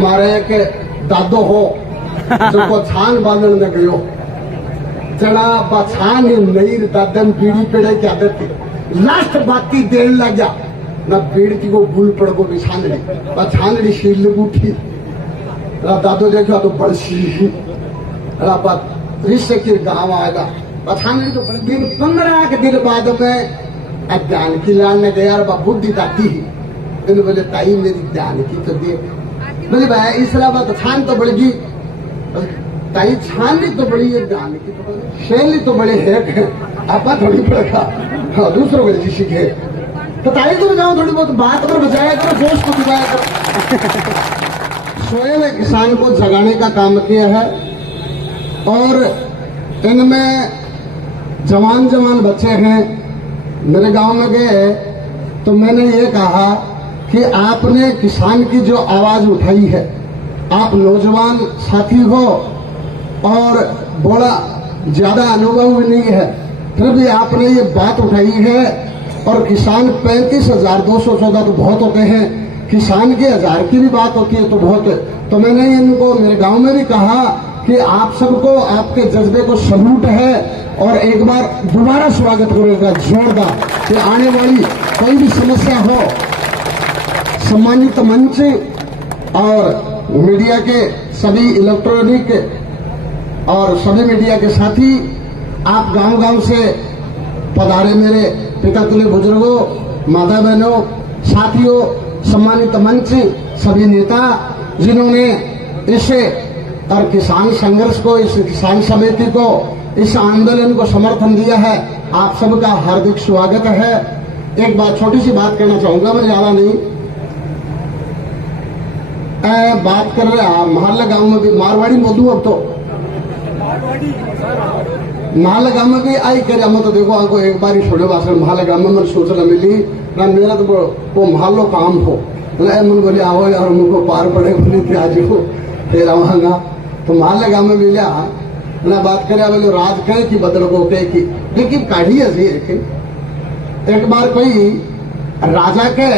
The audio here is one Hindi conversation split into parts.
मारे एक दादो हो जो को छान बांधने न गयो जना बा छान नहीं दादन पीढ़ी पेड़े की आदत थी लास्ट बाती देर लग जा ना पेड़ की को गुल पड़ को छानड़ी बा छानड़ी शील उठी दादो देखो तो बड़सी बात ऋषि के गाँव आएगा छानड़ी तो दिन 15 के दिन बाद में ज्ञान की लाने गया बा बुद्धि दाती ही बोले ताई मेरी ज्ञान की तो दे बोले भाई इसलिए तो छान तो बढ़गी ताई छाननी तो बड़ी है ज्ञान की तो शैली तो बड़े है आपा थोड़ी पड़ेगा हाँ दूसरों को जी सीखे तो ताई तो बजाओ थोड़ी बहुत बात पर बजाया करो जोश को बजाया करो। सोए हुए किसान को जगाने का काम किया है और इनमें जवान जवान बच्चे हैं। मेरे गांव में गए तो मैंने ये कहा कि आपने किसान की जो आवाज उठाई है, आप नौजवान साथी हो और बड़ा ज्यादा अनुभव भी नहीं है, फिर भी आपने ये बात उठाई है और किसान 35,214 तो बहुत होते हैं, किसान के 1000 की भी बात होती है तो बहुत है। तो मैंने इनको मेरे गांव में भी कहा कि आप सबको आपके जज्बे को सल्यूट है और एक बार दोबारा स्वागत करेगा जोरदार कि आने वाली कोई भी समस्या हो सम्मानित मंच और मीडिया के सभी इलेक्ट्रॉनिक और सभी मीडिया के साथी आप गांव-गांव से पधारे मेरे पिता तुल्य बुजुर्गों, माता बहनों, साथियों, सम्मानित मंच, सभी नेता जिन्होंने इसे और किसान संघर्ष को, इस किसान समिति को, इस आंदोलन को समर्थन दिया है, आप सबका हार्दिक स्वागत है। एक बात छोटी सी बात कहना चाहूंगा, मैं ज्यादा नहीं बात कर रहा। महल गांव में भी मारवाड़ी बोलूं अब तो महल गांव में भी आई करे हम तो देखो आपको एक बार ही छोड़े भाषण महल गांव में मैंने सोचना मिली ना मेरा तो वो महलो काम हो मन बोले आओ यार मुझको पार पड़े बोले थे आज हो फिर आवागा तो महल गांव में मिला ना बात करे बोले राज कहे कि बदल को कहे कि लेकिन काढ़ी ऐसी एक बार कोई राजा के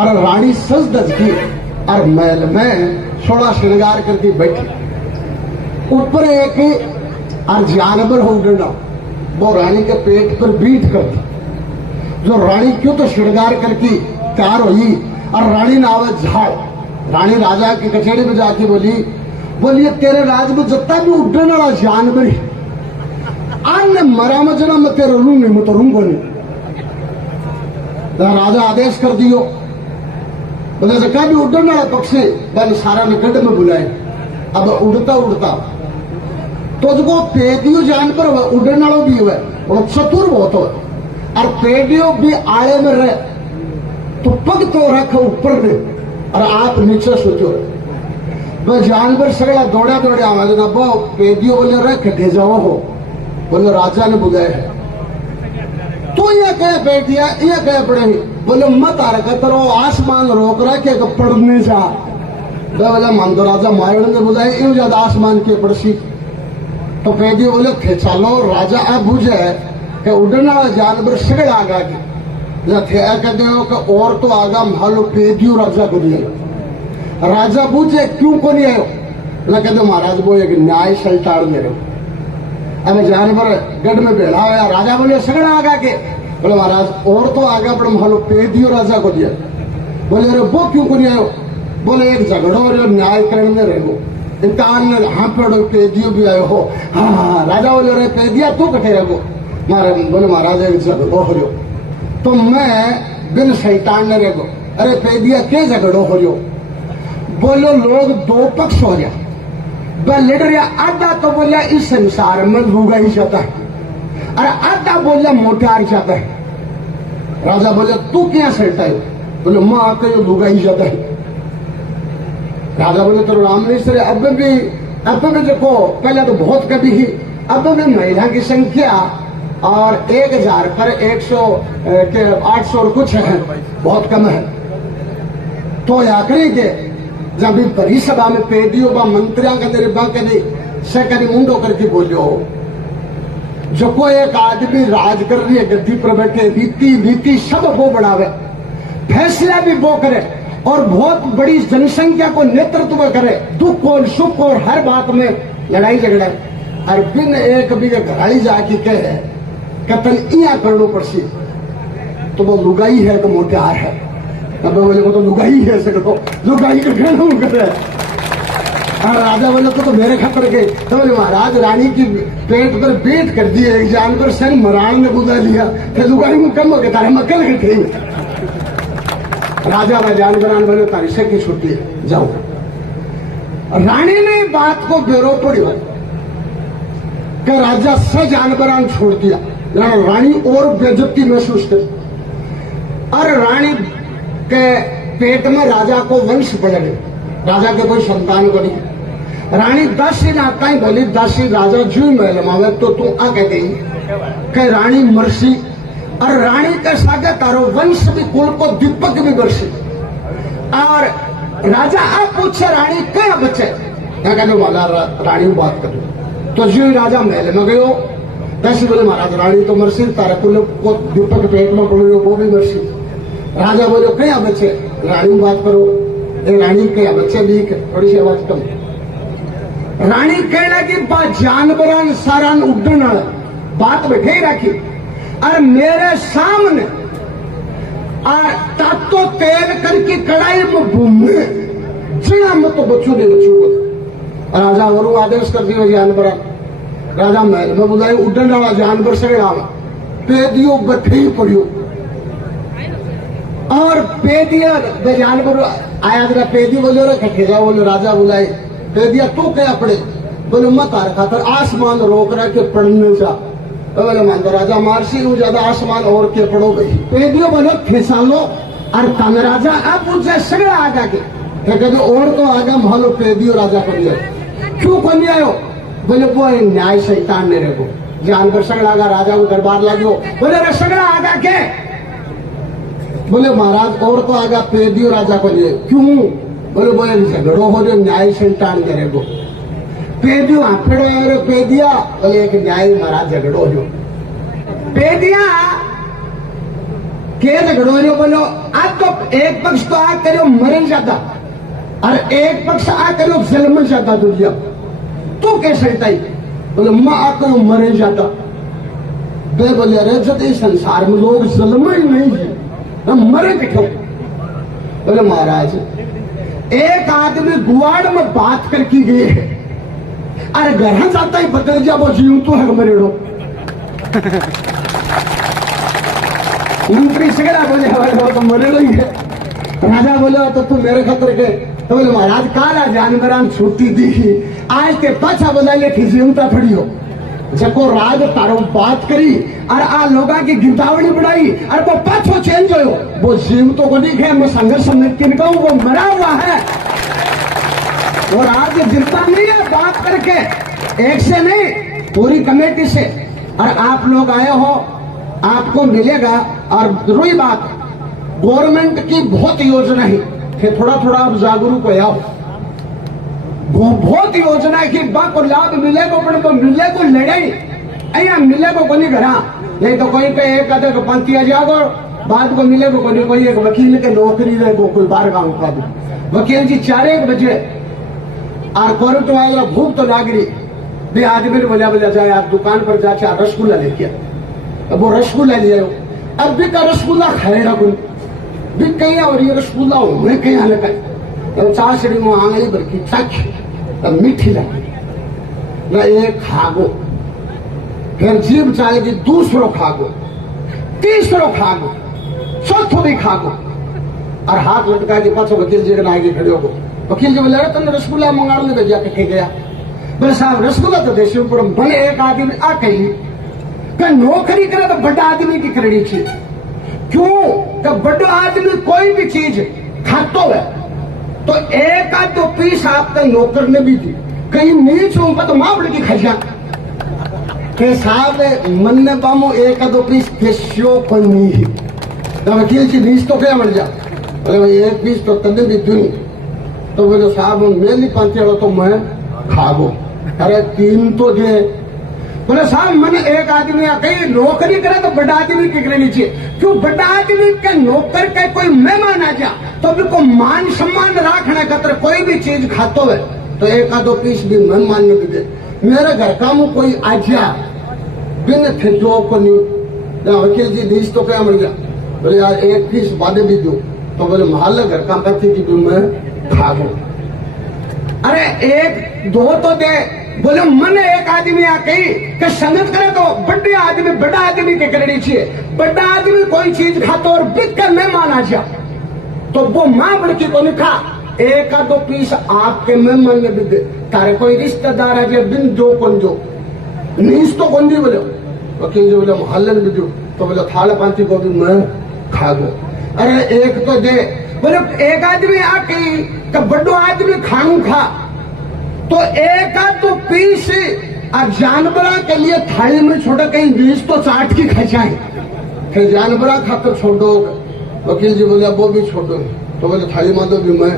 और रानी सज दज की और महल में सोड़ा श्रृंगार करके बैठी, ऊपर एक और जानवर हो गया वो रानी के पेट पर बीट करती। जो रानी क्यों तो श्रृंगार करके तैयार हुई और रानी नावे झाड़। रानी राजा की कचहरी में जाके बोली तेरे राज में जितना भी उड्डन वाला जानवर अन्य मरा मजना मैं तेरे रू नहीं मैं तो रूंगा नहीं। राजा आदेश कर दियो बोले जका भी उड्डन वाला पक्षी बल सारा ने गढ़ में बुलाए। अब उड़ता उड़ता तो जो पेदियो जानवर उड़ने वालों भी हुआ वो चतुर बहुत हो और पेडियो भी आड़े में रहे तो पग तो रखो ऊपर दे और आप नीचे सोचो वह जानवर सगड़ा दौड़ा दौड़े आवाज ना वो पेदियो बोले रहे कटे जाओ हो बोले राजा ने बुलाया है तो ये कहे बैठिया ये कहे पड़े बोले मत आ रखा तेरो आसमान रोक रहा के पढ़ने जा बोला मान तो राजा मारण ने बुलाए यूं ज्यादा आसमान के पड़सी तो पेदियो बोले थे चलो राजा अब बुझे कि उड़ना जानवर सगड़ आगा के थे कहते हो कि और तो आगा मालो पेदियो राजा को दिया राजा पूछे क्यों को नहीं आयो ना कहते महाराज वो एक न्याय सलटाड़ दे रहे अब जानवर गढ़ में बैठा हुआ राजा बोले सगड़ आगा के बोले महाराज और तो आगा पर मालो पेदियो राजा को दिया बोले अरे वो क्यों को नहीं आयो बोले एक झगड़ो और न्याय करने रहो इंसान ने हाँ पड़ो पेदियो भी आयो हो हाँ राजा बोले रे पेदिया तू कटे रहो बोले महाराज एक झगड़ो हो रहो तो मैं बिन शैतान ने रहो अरे पेदिया के झगड़ो हो रहो बोलो लोग दो पक्ष हो गया लड़ रहा आधा तो बोलिया इस संसार में लूगा ही जाता है अरे आधा बोलिया मोटार जाता है। राजा बोले तू क्या सड़ता है बोले माँ आकर लूगा ही जाता है। राजा बोले तो राम ने सर अब भी देखो पहले तो बहुत कभी ही अब भी महिला की संख्या और 1000 पर 800 और कुछ है बहुत कम है। तो या करेंगे जब भी परिसभा में पेदियो बा मंत्रियों का तेरे बा कभी से कभी मुंडो करके बोलो जो कोई एक आदमी राज कर रही है गद्दी पर बैठे रीति सब वो बढ़ावे फैसला भी वो करे और बहुत बड़ी जनसंख्या को नेतृत्व करे, दुख और सुख और हर बात में लड़ाई झगड़ा, और बिन एक भी घराली जाके कहे कतल इया करनो पड़सी, तो वो लुगाई है तो मोटार है। अब बोले वो तो लुगाई है, सको लुगाई का कहना करे। और राजा बोले तो मेरे खतर के, तो बोले महाराज रानी की पेट पर बेट कर दिए, एक जानवर सन मरान ने बुला लिया, फिर लुगाई में कम हो गया, तारे मक्कल के थे। राजा का जानवरान बोले तारी से की छुट्टी जाओ। रानी ने बात को बेरो पड़ी कि राजा से जानवरान छोड़ दिया। रानी और बेइज्जती महसूस कर, और रानी के पेट में राजा को वंश पड़ गए, राजा के कोई संतान को नहीं। रानी दासी नाता ही भली दासी राजा जू महल मावे तो तू आ कह गई कि रानी मरसी, और रानी के सागे तारो वंश भी कुल को दीपक भी बरसी। और राजा आप पूछे रानी क्या बचे, क्या कहते माला रानी बात करो, तो जू राजा महल में गयो। दासी बोले महाराज रानी तो मरसी, तारा कुल को दीपक पेट में पड़ वो भी मरसी। राजा बोले क्या बचे, रानी बात करो, रानी के बच्चे भी थोड़ी सी आवाज कम। रानी कहना की बात जानवरान सारान उड्डन बात बैठे रखी, और मेरे सामने और तातो तेल करके कड़ाई में भूमि जिना मत तो बच्चों ने बच्चों। राजा और आदेश कर दिया जानवरान, राजा महल में बुलाए उड्डन वाला जानवर से पेदियो बैठे ही पड़ियो, और पेदिया जानवर आया जरा पेदी बोले रे खठेगा, बोले राजा बुलाए पेदिया तू क्या पड़े, बोले मत आ रखा था आसमान रोक रहा के पढ़ने जा, बोले मानता राजा मारसी हूँ ज्यादा आसमान और के पढ़ो गई। पेदियो बोले फिसालो, और तन राजा अब पूछे सगड़ा आगा के कहते और तो आगा मालो पेदियो राजा को लिया, क्यों को नहीं आयो, बोले वो न्याय शैतान ने रेगो जानवर सगड़ा आगा राजा को दरबार लागो, बोले रे सगड़ा आगा के, बोले महाराज और तो आगा पेदियो राजा को लिए, क्यों, बोले बोले झगड़ो हो जो न्याय संतान करेगो। पेदियो आफड़ो रे पेदिया, बोले एक न्याय महाराज झगड़ो जो पेदिया के झगड़ो जो, बोलो आज तो एक पक्ष तो आ करो मर जाता, और एक पक्ष आ करो जन्म जाता दुनिया, तू कैसे तई, बोले माँ आ करो मर जाता। बे बोले अरे जब इस संसार में लोग जन्म ही नहीं है, मरे दिखो। बोले महाराज एक आदमी गुआड़ में बात करके गए है, अरे घर जाता ही बदल जा वो जीव तो है मरे रो। मंत्री सगड़ा बोले वो तो मरे रही है। राजा बोले तो तू मेरे खतर के, तो बोले महाराज काला जानवरान छुट्टी दी, आज के पाछा बोला ले जीवता थोड़ी हो, जको राज तारो बात करी और आ लोगा की गिरदावड़ी बढ़ाई और वो पाछो चेंज हो, वो जीव तो को नहीं है, मैं संघर्ष समझ के निकालूं, वो मरा हुआ है और आज जितना नहीं है बात करके एक से नहीं पूरी कमेटी से, और आप लोग आए हो आपको मिलेगा। और दूसरी बात गवर्नमेंट की बहुत योजना है कि थोड़ा थोड़ा आप जागरूक हो जाओ, बहुत योजना की बात को लाभ मिलेगा, पर मिले को लड़ाई अया मिले को कोई घरा नहीं, तो कोई पे एक आधे को पंक्तियां जागो बाद को मिले को कोई एक वकील के नौकरी रहे को कोई बार गाँव का वकील जी 4 बजे और कोर्ट वाला भूख तो लाग रही भी आदमी बोला बोला जाए आप दुकान पर जाके रसगुल्ला लेके, अब वो रसगुल्ला ले आओ, अब भी का रसगुल्ला खाएगा कोई भी कहीं, और ये रसगुल्ला हो कहीं आने का तो 4 सीढ़ी में आंगली भर की चख मीठी लगी न, एक खागो फिर जीभ चाहेगी, दूसरो खागो, तीसरो खागो, चौथो भी खागो, और हाथ लटका के पाछो वकील जी के आगे खड़े हो। वकील जी बोले तुमने रसगुल्ला मंगा ले, भेजा कहे गया, बोले साहब रसगुल्ला तो देश पर भले एक आदमी आ कही नौकरी करे तो बड़ा आदमी की करनी चाहिए, क्यों तो बड़ा आदमी कोई भी चीज खातो है तो एक आध 2 पीस आपका नौकर ने भी दी, कहीं नीच होगा तो मां बड़ी की खजा के साहब मन ने पामो एक आध 2 पीस फेसियो कोई नहीं है, तो वकील की नीच तो क्या बढ़ जा, बोले भाई 1 पीस तो तने भी दूं, तो बोले साहब मैं नहीं पाती तो मैं खागो, अरे 3 तो दे, बोले साहब मैंने एक आदमी कहीं नौकरी करे तो बड़ा आदमी की करनी चाहिए, क्यों बड़ा आदमी के नौकर के कोई मेहमान आ जा तो भी को मान सम्मान रखने खातर कोई भी चीज खातो है तो एक आधो पीस भी मेहमान ने भी दे। मेरे घर का मुंह कोई आ जा बिन थे जो को नहीं वकील जी दीस तो क्या मर गया, बोले यार एक पीस बादे भी दो तो बोले महल घर का कथी की भी मैं खा लू। अरे एक दो तो दे, बोले मैंने एक आदमी आ कही कि संगत करे तो बड़े आदमी बड़ा आदमी के करनी चाहिए, बड़ा आदमी कोई चीज खातो और बिक कर मेहमान आ जा तो वो मां बड़की को नहीं खा, एक आधो पीस आपके मेहमान ने भी दे। तारे कोई रिश्तेदार आ जाए बिन दो कौन जो नीस तो कौन दी बोले, वकील जी बोले मोहल्ले भी दो तो बोले थाल पांती को भी मैं खा गो। अरे एक तो दे, बोले एक आदमी आ कही कि बड़ो आदमी खानू खा तो एक आध तो पीस और जानवरा के लिए थाली में छोड़ा कहीं बीस तो चाट की खचाए फिर जानवरा खाकर छोड़ो। वकील जी बोले वो भी छोड़ो तो बोले थाली में तो भी मैं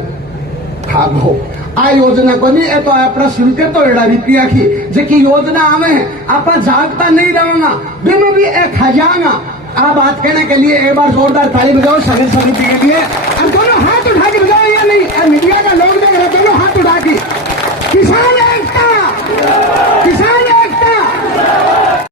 खा गो। आ योजना को नहीं है तो अपना सुनकर तो एड़ा रुपया की जेकी योजना आवे आप जागता नहीं रहूंगा बिम भी एक खजाना। आप बात कहने के लिए एक बार जोरदार ताली बजाओ सभी समिति के लिए और दोनों हाथ उठा के बजाओ या नहीं, मीडिया का लोग देख रहे दोनों हाथ उठा के किसान